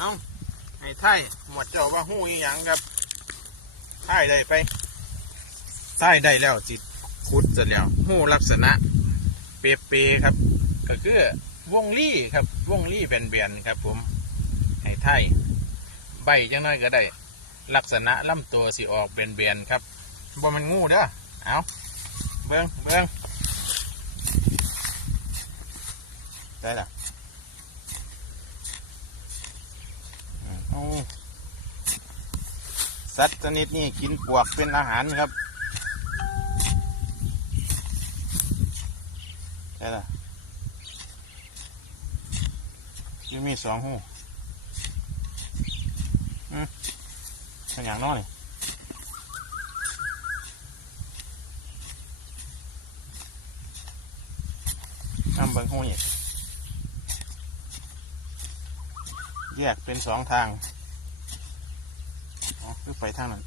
เอาให้ไทยหมดเจ้าว่าหู้อีหยังครับไทยได้ไปไทยได้แล้วจิตคุดเสร็จแล้วหู้ลักษณะ เปเปครับ ก็คือวงลี่ครับ วงลี่แบนๆครับ ผมให้ไทยใบจังน้อยก็ได้ ลักษณะลำตัวสิออกแบนๆครับบ่มันงูเด้อเอาเบิ้งเบิ้งได้ละอืมเอา สัตว์ชนิดนี้กินปวกเป็นอาหารครับได้ละยังมีสองหูอืมเป็นอย่างน้อยนำเบิงหูอีกแยกเป็นสองทาง อ๋อคือไปทางนั้น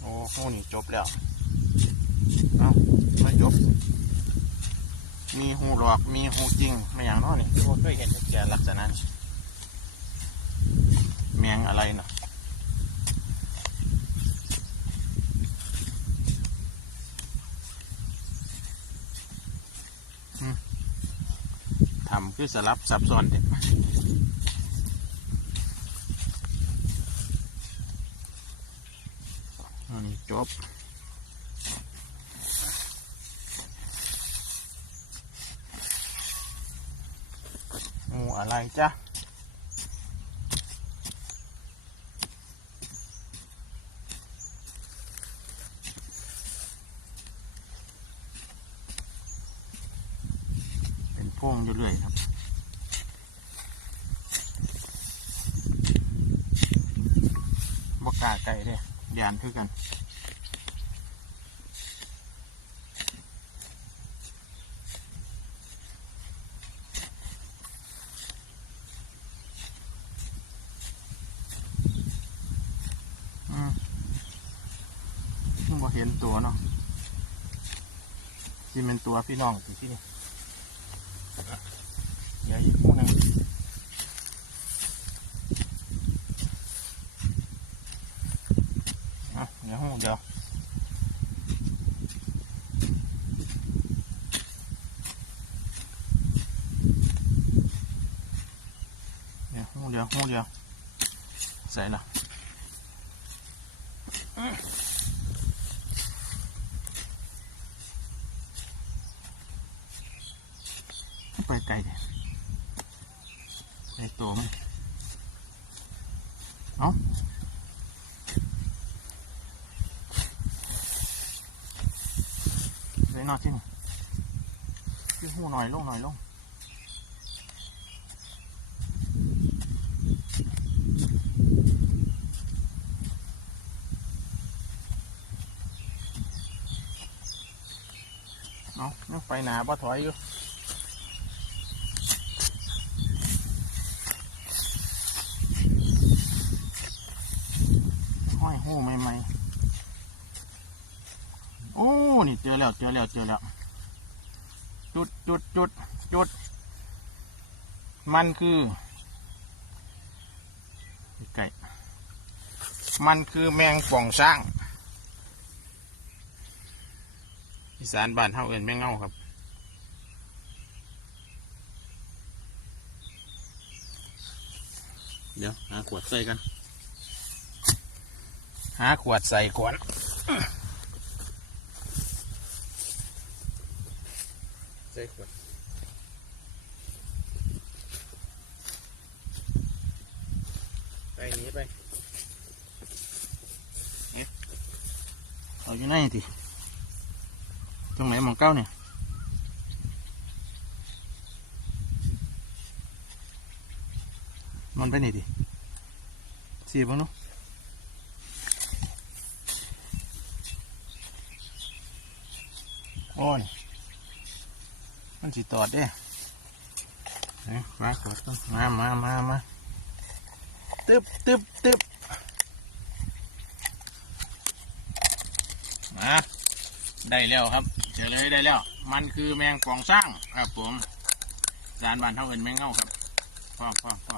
โอ้โหนี่จบแล้ว เอาไม่จบ มีหูหลอกมีหูจริงไม่อย่างน้อนี่โอ้เคยเห็นแกลักษณะนี้แมงอะไรเนาะ ทำคือสลับซับซ้อนเด็ดอันนี้จบงูอะไรจ๊ะ เป็นพว งอยู่เรื่อยครับบกล้าไก่เด้ยานคือกันเห็นตัวเนาะที่เป็นตัวพี่น้องที่นี่ เดี๋ยวอีกคู่นึงอะเดี๋ยวหูเดียวเดี๋ยวหูเดียวหูเดียวใส่ละ ปไกลเลยไปตัวมันเอาเลยนอที่นี่ขึ้นหูหน่อยลงหน่อยลงเอายังไปหนาบ่ถอยอยู่ ห้อยหูใหม่ๆ โอ้ นี่เจอแล้ว เจอแล้ว เจอแล้ว จุดจุดจุดจุด มันคือไก่มันคือแมงป่องช้างอีสานบ้านเฮาเอิ้นแมงเง่าครับ เดี๋ยว หาขวดใส่กัน หาขวดใส่ขวด ใส่ขวดไปนี้ไปเนี่ยเอาอยู่ไหนทีตรงไหนมองเก้าเนี่ยมันไปนี่ดิเสียบ้างเนาะโอ้ย มันสิตอดเด้เอ้ยมากดต้นมามามามาตึบตึบตึบมาได้แล้วครับเจอเลยได้แล้ว มันคือแมงป่องสร้างครับผม สารบานเท่าเอินแมงเง่าครับพ่อพ่อพ่อ